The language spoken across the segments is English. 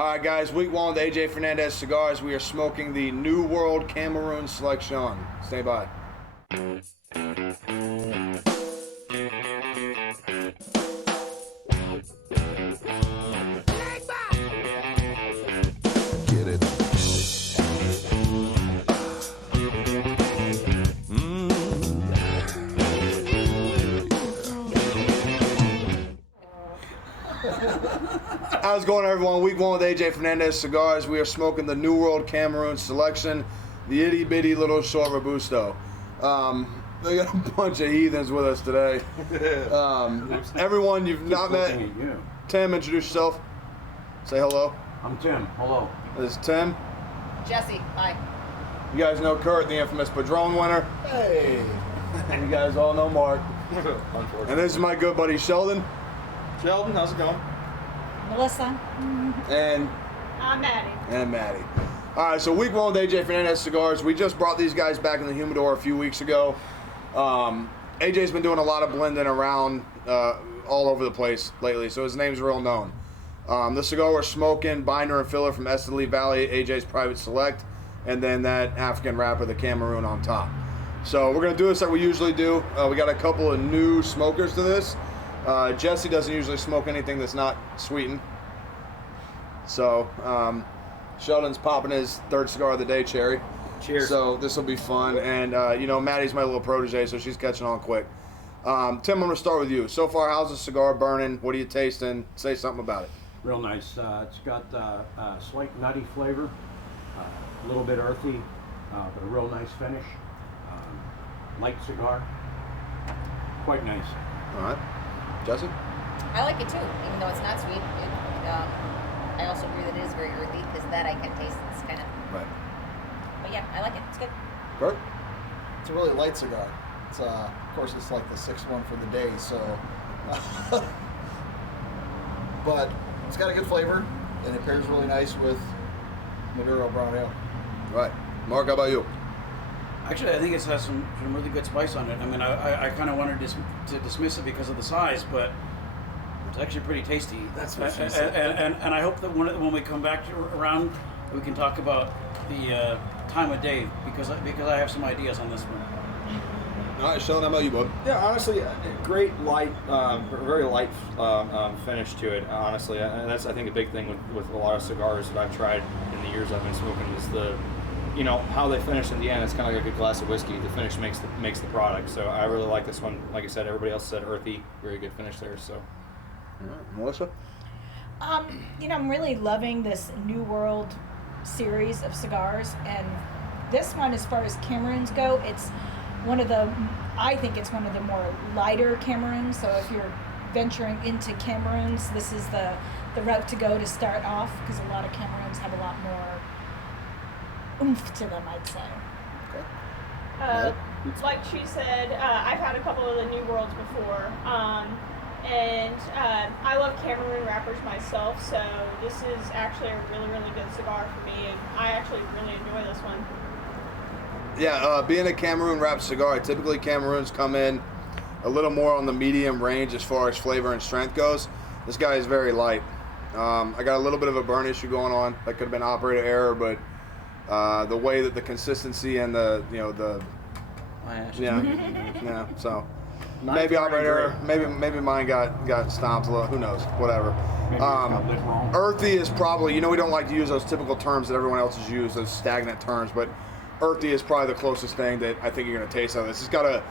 All right, guys, week one with AJ Fernandez Cigars. We are smoking the New World Cameroon Selection. Stay by. Get it. How's it going, everyone? Week one with AJ Fernandez Cigars. We are smoking the New World Cameroon Selection, the itty bitty little short Robusto. They got a bunch of heathens with us today. Everyone you've not met, Tim, introduce yourself. Say hello. I'm Tim. Hello. This is Tim. Jesse, hi. You guys know Kurt, the infamous Padron winner. Hey. And you guys all know Mark. Unfortunately. And this is my good buddy Sheldon. Sheldon, how's it going? Melissa. And I'm Maddie. Maddie. All right, so week one with AJ Fernandez Cigars. We just brought these guys back in the humidor a few weeks ago. AJ's been doing a lot of blending around all over the place lately, so his name's real known. The cigar we're smoking, binder and filler from Esteli Valley, AJ's Private Select, and then that African wrapper, the Cameroon, on top. So we're going to do this like we usually do. We got a couple of new smokers to this. Jesse doesn't usually smoke anything that's not sweetened. So Sheldon's popping his third cigar of the day, Cherry. Cheers. So this will be fun. And, Maddie's my little protege, so she's catching on quick. Tim, I'm going to start with you. So far, how's the cigar burning? What are you tasting? Say something about it. Real nice. It's got a slight nutty flavor, a little bit earthy, but a real nice finish. Light cigar. Quite nice. All right. Jesse? I like it too, even though it's not sweet. I also agree that it is very earthy because that I can taste. It's kind of. Right. But yeah, I like it. It's good. Kurt? It's a really light cigar. It's of course it's like the sixth one for the day, so but it's got a good flavor and it pairs really nice with Maduro brown ale. Right. Mark, how about you? Actually, I think it has some really good spice on it. I mean, I kind of wanted to dismiss it because of the size, but it's actually pretty tasty. That's what she said. And I hope that when we come back around, we can talk about the time of day because I have some ideas on this one. All right, Sheldon, how about you, bud? Yeah, honestly, great light, very light finish to it. Honestly, and that's I think a big thing with a lot of cigars that I've tried in the years I've been smoking is how they finish in the end. It's kind of like a good glass of whiskey. The finish makes the product. So I really like this one. Like I said, everybody else said earthy, very good finish there. So, All right. Melissa? I'm really loving this New World series of cigars, and this one, as far as Cameroons go, I think it's one of the more lighter Cameroons. So if you're venturing into Cameroons, this is the route to go to start off, because a lot of Cameroons have a lot more oomph to them, I'd say. Like she said, I've had a couple of the New Worlds before, and I love Cameroon wrappers myself, so this is actually a really, really good cigar for me, and I actually really enjoy this one. Yeah, being a Cameroon wrapped cigar, typically Cameroons come in a little more on the medium range as far as flavor and strength goes. This guy is very light. I got a little bit of a burn issue going on. That could have been operator error, but the way that the consistency and the so maybe operator error, maybe mine got stomped a little. Who knows? Whatever. Earthy is probably, we don't like to use those typical terms that everyone else has used, those stagnant terms, but earthy is probably the closest thing that I think you're going to taste of this. It's got a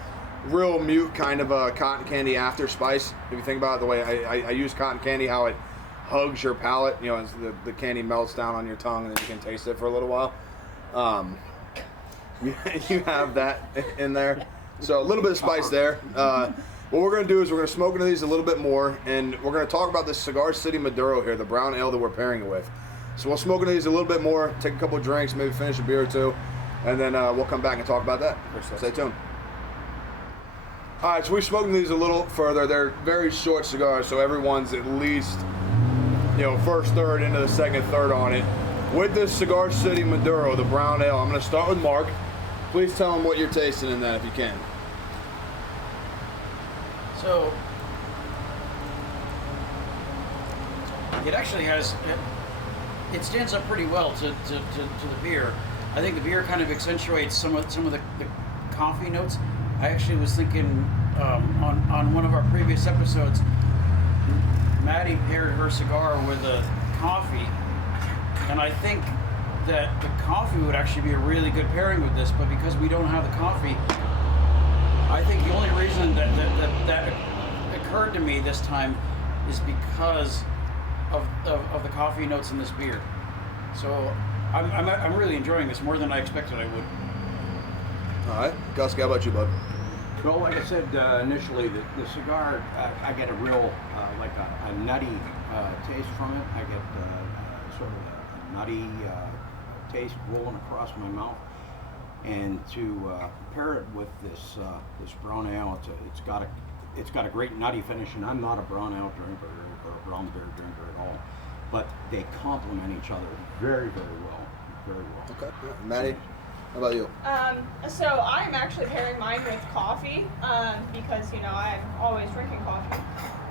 real mute kind of a cotton candy after spice. If you think about it, the way I use cotton candy, how it hugs your palate, as the candy melts down on your tongue and then you can taste it for a little while. You have that in there. So a little bit of spice there. What we're going to do is we're going to smoke into these a little bit more, and we're going to talk about this Cigar City Maduro here, the brown ale that we're pairing it with. So we'll smoke into these a little bit more, take a couple of drinks, maybe finish a beer or two, and then we'll come back and talk about that. Stay tuned. All right, so we're smoking these a little further. They're very short cigars, so everyone's at least, first third into the second third on it. With this Cigar City Maduro, the brown ale, I'm going to start with Mark. Please tell them what you're tasting in that if you can. So it actually has it stands up pretty well to the beer. I think the beer kind of accentuates some of the coffee notes. I actually was thinking on one of our previous episodes, Maddie paired her cigar with a coffee, and I think that the coffee would actually be a really good pairing with this, but because we don't have the coffee, I think the only reason that occurred to me this time is because of the coffee notes in this beer. So I'm really enjoying this more than I expected I would. All right, Gus, how about you, bud? Well, like I said initially, the cigar, I get a real, like a nutty taste from it. I get sort of a nutty taste rolling across my mouth. And to pair it with this brown ale, it's got a great nutty finish, and I'm not a brown ale drinker or a brown beer drinker at all. But they complement each other very, very well. Very well. Okay. Maddie, how about you? So I'm actually pairing mine with coffee because, I'm always drinking coffee.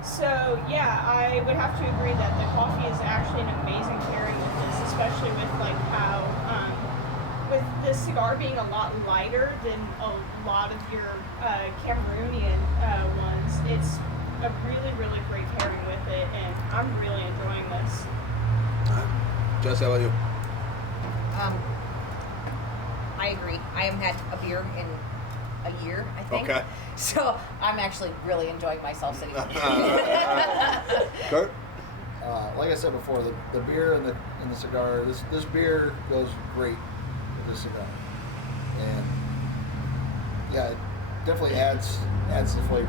So yeah, I would have to agree that the coffee is actually an amazing pairing with this, especially with like how with this cigar being a lot lighter than a lot of your Cameroonian ones. It's a really, really great pairing with it, and I'm really enjoying this. Jess, how about you? I agree. I haven't had a beer in a year, I think. Okay. So I'm actually really enjoying myself sitting here. Kurt? Like I said before, the beer and the cigar, this beer goes great with this cigar, and yeah, it definitely adds the flavor.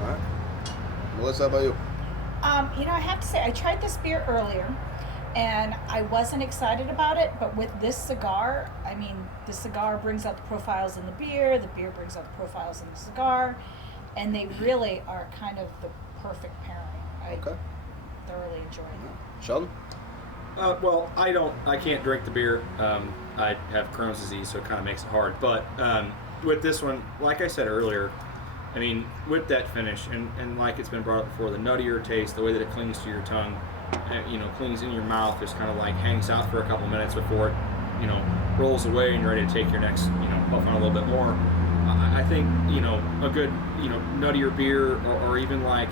All right. Melissa, how about you? I have to say, I tried this beer earlier, and I wasn't excited about it, but with this cigar, I mean, the cigar brings out the profiles in the beer brings out the profiles in the cigar, and they really are kind of the perfect pairing. I thoroughly enjoy it. Sheldon? Well, I can't drink the beer. I have Crohn's disease, so it kind of makes it hard. But with this one, like I said earlier, I mean, with that finish, and like it's been brought up before, the nuttier taste, the way that it clings to your tongue, clings in your mouth, just kind of like hangs out for a couple minutes before it, rolls away and you're ready to take your next, puff on a little bit more. I think, a good, nuttier beer or even like,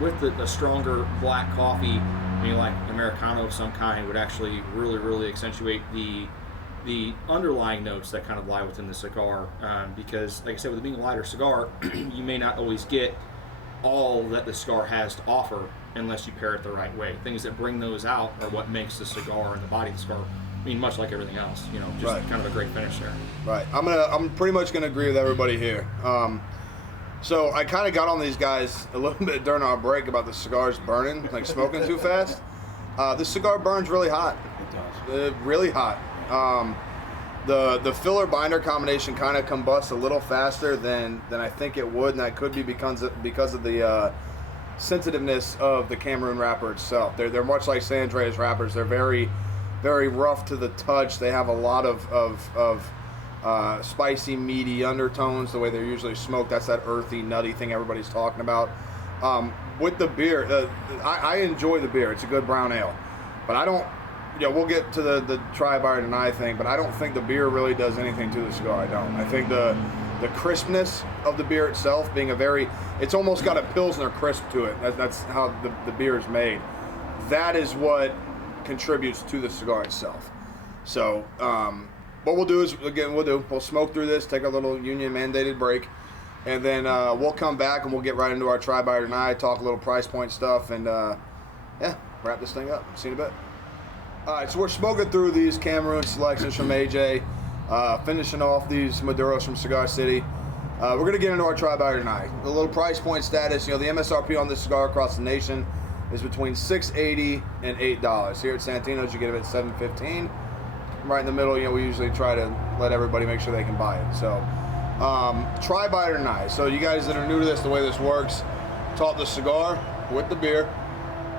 with the stronger black coffee, like Americano of some kind would actually really, really accentuate the underlying notes that kind of lie within the cigar, because like I said, with it being a lighter cigar, you may not always get all that the cigar has to offer unless you pair it the right way. Things that bring those out are what makes the cigar and the body of the cigar, much like everything else, just Right. kind of a great finish there. Right. I'm pretty much gonna agree with everybody here. So I kind of got on these guys a little bit during our break about the cigars burning, like smoking too fast. The cigar burns really hot. It does. Really hot. The filler binder combination kind of combusts a little faster than I think it would, and that could be because of the sensitiveness of the Cameroon wrapper itself. They're much like San Andreas wrappers. They're very, very rough to the touch. They have a lot of spicy, meaty undertones. The way they're usually smoked, that's that earthy, nutty thing everybody's talking about. With the beer, I enjoy the beer. It's a good brown ale, but I don't. We'll get to the try by or deny thing, but I don't think the beer really does anything to the cigar. I don't. I think the crispness of the beer itself being it's almost got a Pilsner crisp to it. That's how the beer is made. That is what contributes to the cigar itself. So, what we'll do is, again, we'll smoke through this, take a little union mandated break, and then we'll come back and we'll get right into our try by or deny, talk a little price point stuff, and wrap this thing up. See you in a bit. All right, so we're smoking through these Cameroon selections from AJ, finishing off these Maduros from Cigar City. We're going to get into our try by or deny. A little price point status. The MSRP on this cigar across the nation is between $6.80 and $8. Here at Santino's, you get it at $7.15. Right in the middle, we usually try to let everybody make sure they can buy it. So, try by or deny. So, you guys that are new to this, the way this works, top the cigar with the beer.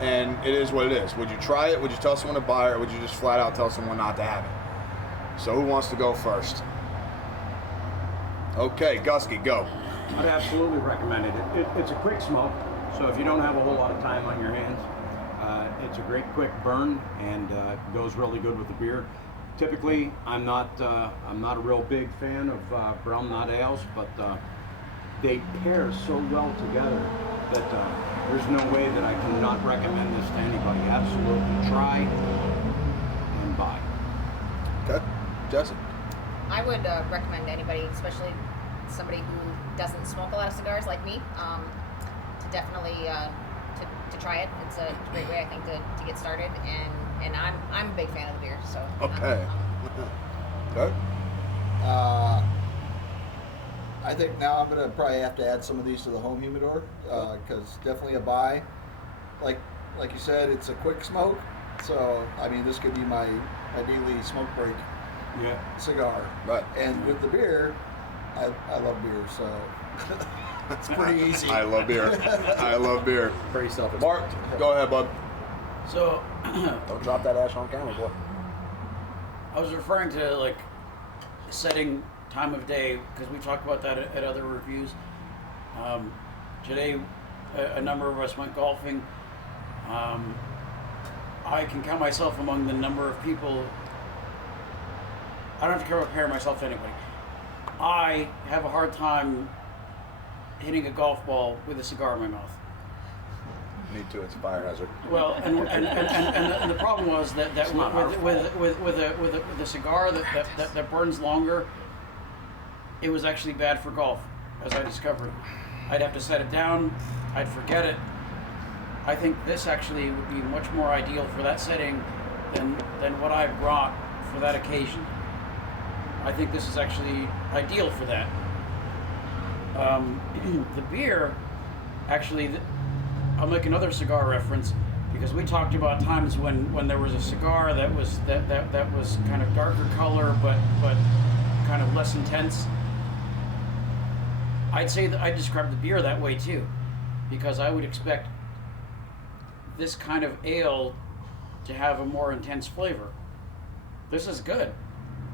And it is what it is. Would you try it? Would you tell someone to buy it? Or would you just flat out tell someone not to have it? So who wants to go first? Okay, Gusky, go. I'd absolutely recommend it. It's a quick smoke, so if you don't have a whole lot of time on your hands, It's a great quick burn and goes really good with the beer. Typically, I'm not a real big fan of brown nut ales, but they pair so well together that there's no way that I cannot recommend this to anybody. Absolutely try and buy. Okay, Jesse. I would recommend anybody, especially somebody who doesn't smoke a lot of cigars like me, to definitely to try it. It's a great way, I think, to get started, and I'm a big fan of the beer. So Okay. Okay. I think now I'm gonna probably have to add some of these to the home humidor because definitely a buy. Like you said, it's a quick smoke. So I mean, this could be my daily smoke break cigar. Right. And with the beer, I love beer, so it's pretty easy. I love beer. I love beer. Pretty self. Mark, go ahead, bud. So, Don't drop that ash on camera, boy. I was referring to like setting time of day because we talked about that at other reviews. Today, a number of us went golfing. I can count myself among the number of people. I don't have to compare myself to anybody. I have a hard time hitting a golf ball with a cigar in my mouth. Me too. It's a fire hazard. Well, and the problem was that with a cigar that burns longer, it was actually bad for golf, as I discovered. I'd have to set it down. I'd forget it. I think this actually would be much more ideal for that setting than what I brought for that occasion. I think this is actually ideal for that. The beer, actually, I'll make another cigar reference because we talked about times when there was a cigar that was kind of darker color but kind of less intense. I'd say that I describe the beer that way too, because I would expect this kind of ale to have a more intense flavor. This is good,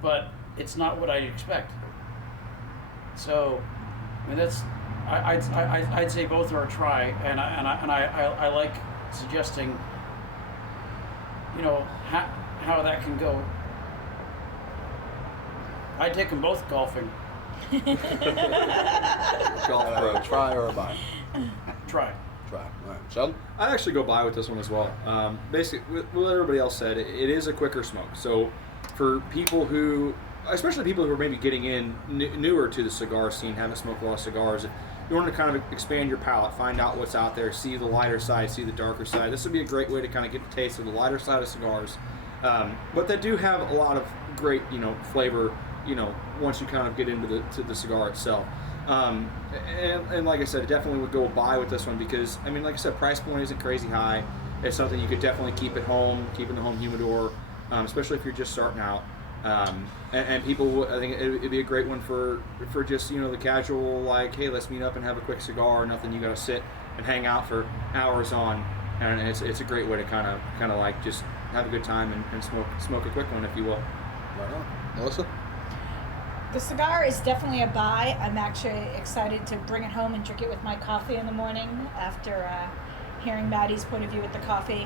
but it's not what I'd expect. So, I mean, that's I'd say both are a try, and I like suggesting, you know, how that can go. I'd take them both golfing. Golf pro. Try or a buy? Try. All right. Sheldon? I'd actually go buy with this one as well. Basically, what everybody else said, it is a quicker smoke. So for people who, especially people who are maybe getting in newer to the cigar scene, haven't smoked a lot of cigars, if you want to kind of expand your palate, find out what's out there, see the lighter side, see the darker side, this would be a great way to kind of get the taste of the lighter side of cigars. But they do have a lot of great, flavor, once you kind of get into the cigar itself. And like I said, definitely would go buy with this one because, I mean, like I said, price point isn't crazy high. It's something you could definitely keep at home, keep in the home humidor, especially if you're just starting out. And people, I think it'd be a great one for just, the casual, like, hey, let's meet up and have a quick cigar, nothing you got to sit and hang out for hours on. And it's a great way to kind of like just have a good time and smoke a quick one, if you will. Right on. Melissa? The cigar is definitely a buy. I'm actually excited to bring it home and drink it with my coffee in the morning after hearing Maddie's point of view with the coffee.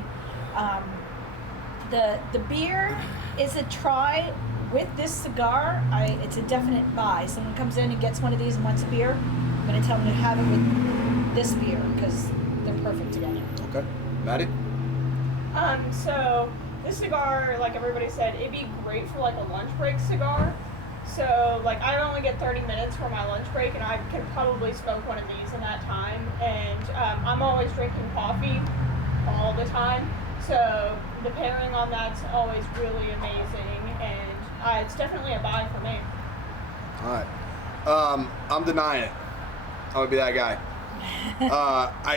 The beer is a try. With this cigar, it's a definite buy. Someone comes in and gets one of these and wants a beer, I'm going to tell them to have it with this beer because they're perfect together. Okay. Maddie? So this cigar, like everybody said, it'd be great for like a lunch break cigar. So like I only get 30 minutes for my lunch break, and I can probably smoke one of these in that time. And I'm always drinking coffee all the time, so the pairing on that's always really amazing, and it's definitely a buy for me. All right. I'm denying it. I'm going to be that guy.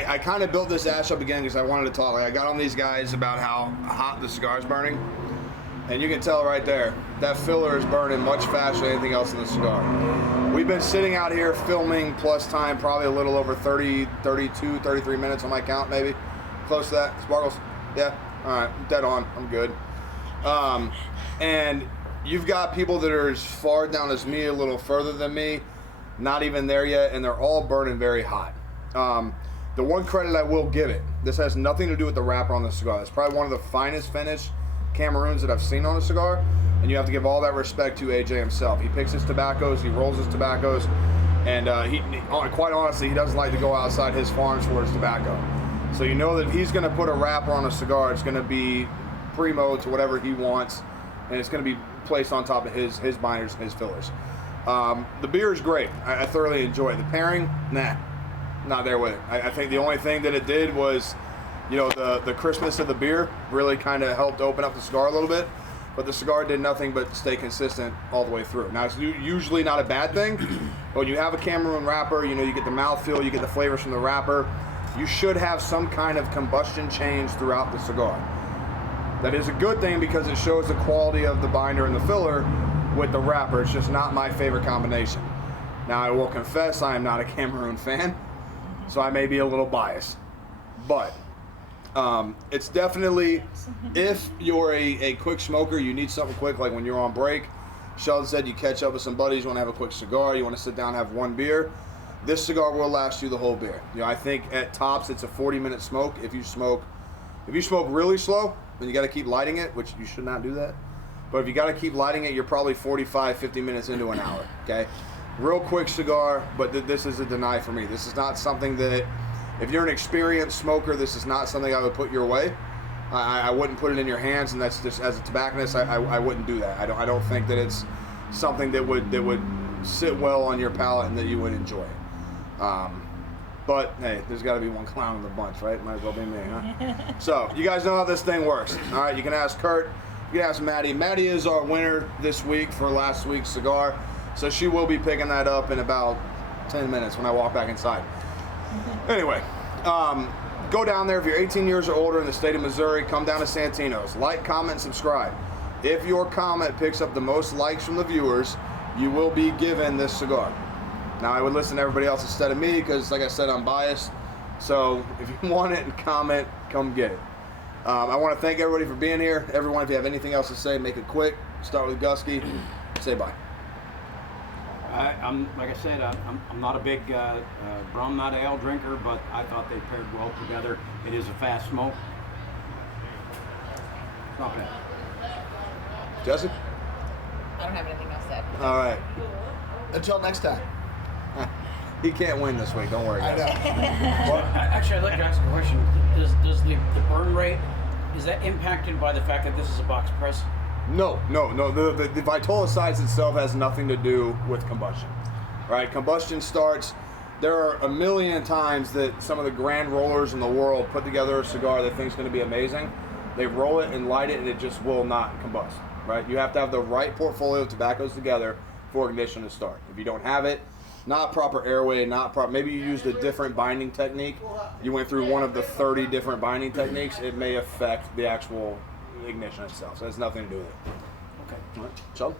I kind of built this ash up again because I wanted to talk. Like, I got on these guys about how hot the cigar's burning. And you can tell right there, that filler is burning much faster than anything else in the cigar. We've been sitting out here filming plus time, probably a little over 30, 32, 33 minutes on my count, maybe. Close to that. Sparkles? Yeah? All right. Dead on. I'm good. And you've got people that are as far down as me, a little further than me, not even there yet, and they're all burning very hot. The one credit I will give it, this has nothing to do with the wrapper on the cigar. It's probably one of the finest finished Cameroons that I've seen on a cigar, and you have to give all that respect to AJ himself. He picks his tobaccos, he rolls his tobaccos, and he quite honestly, he doesn't like to go outside his farms for his tobacco. So you know that if he's going to put a wrapper on a cigar, it's going to be primo to whatever he wants, and it's going to be placed on top of his binders and his fillers. The beer is great. I thoroughly enjoy it. The pairing, nah, not there with it. I think the only thing that it did was, the crispness of the beer really kind of helped open up the cigar a little bit, but the cigar did nothing but stay consistent all the way through. Now, it's usually not a bad thing, but when you have a Cameroon wrapper, you get the mouthfeel, you get the flavors from the wrapper. You should have some kind of combustion change throughout the cigar. That is a good thing because it shows the quality of the binder and the filler with the wrapper. It's just not my favorite combination. Now, I will confess I am not a Cameroon fan, so I may be a little biased. But it's definitely, if you're a quick smoker, you need something quick, like when you're on break. Sheldon said you catch up with some buddies, you want to have a quick cigar, you want to sit down and have one beer. This cigar will last you the whole beer. I think at tops it's a 40-minute smoke. If you smoke really slow, then you got to keep lighting it, which you should not do that. But if you got to keep lighting it, you're probably 45, 50 minutes into an hour. Okay, real quick cigar, but this is a deny for me. This is not something that, if you're an experienced smoker, this is not something I would put your way. I wouldn't put it in your hands, and that's just, as a tobacconist, I wouldn't do that. I don't think that it's something that would sit well on your palate and that you would enjoy it. But hey, there's got to be one clown in the bunch, right? Might as well be me, huh? So you guys know how this thing works. All right, you can ask Kurt, you can ask Maddie. Maddie is our winner this week for last week's cigar, so she will be picking that up in about 10 minutes when I walk back inside. Anyway, go down there if you're 18 years or older in the state of Missouri. Come down to Santino's. Like, comment, subscribe. If your comment picks up the most likes from the viewers, you will be given this cigar. Now, I would listen to everybody else instead of me because, like I said, I'm biased. So if you want it and comment, come get it. I want to thank everybody for being here. Everyone, if you have anything else to say, make it quick. Start with Gusky. Say bye. Like I said, I'm not a big rum, not ale drinker, but I thought they paired well together. It is a fast smoke. Not bad. Jesse? I don't have anything else to add. All right. Until next time. He can't win this week. Don't worry, I guys. know. Well, actually, I'd like to ask a question. Does the burn rate, is that impacted by the fact that this is a box press? No. The Vitola size itself has nothing to do with combustion. Right? Combustion starts. There are a million times that some of the grand rollers in the world put together a cigar they think is going to be amazing. They roll it and light it, and it just will not combust. Right? You have to have the right portfolio of tobaccos together for ignition to start. If you don't have it, not proper airway, maybe you used a different binding technique. You went through one of the 30 different binding techniques. It may affect the actual ignition itself. So it has nothing to do with it. Okay. All right. Sheldon?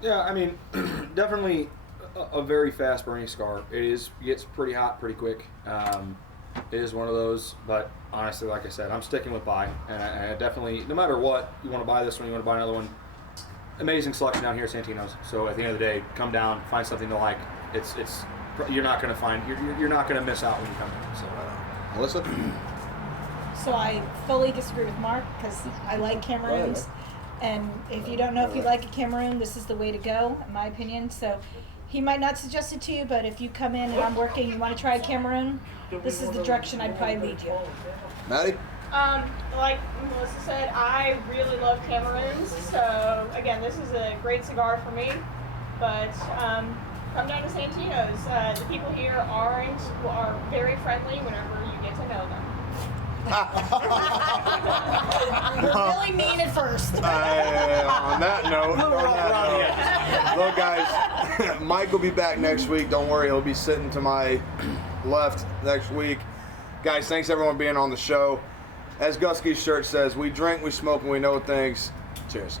Yeah, I mean, definitely a very fast burning cigar. It gets pretty hot pretty quick. It is one of those, but honestly, like I said, I'm sticking with buy. And I definitely, no matter what, you want to buy this one, you want to buy another one, amazing selection down here at Santino's. So at the end of the day, come down, find something to like. You're not going to find, you're not going to miss out when you come in. So, Melissa? So I fully disagree with Mark because I like Cameroons. And if you don't know if you like a Cameroon, this is the way to go, in my opinion. So he might not suggest it to you, but if you come in and I'm working, you want to try a Cameroon, this is the direction I'd probably lead you. Maddie? Like Melissa said, I really love Cameroons. So again, this is a great cigar for me. But come down to Santino's. The people here are very friendly whenever you get to know them. Really mean at first. On that note, look, guys, Mike will be back next week. Don't worry, he'll be sitting to my left next week. Guys, thanks everyone for being on the show. As Gusky's shirt says, we drink, we smoke, and we know things. Cheers.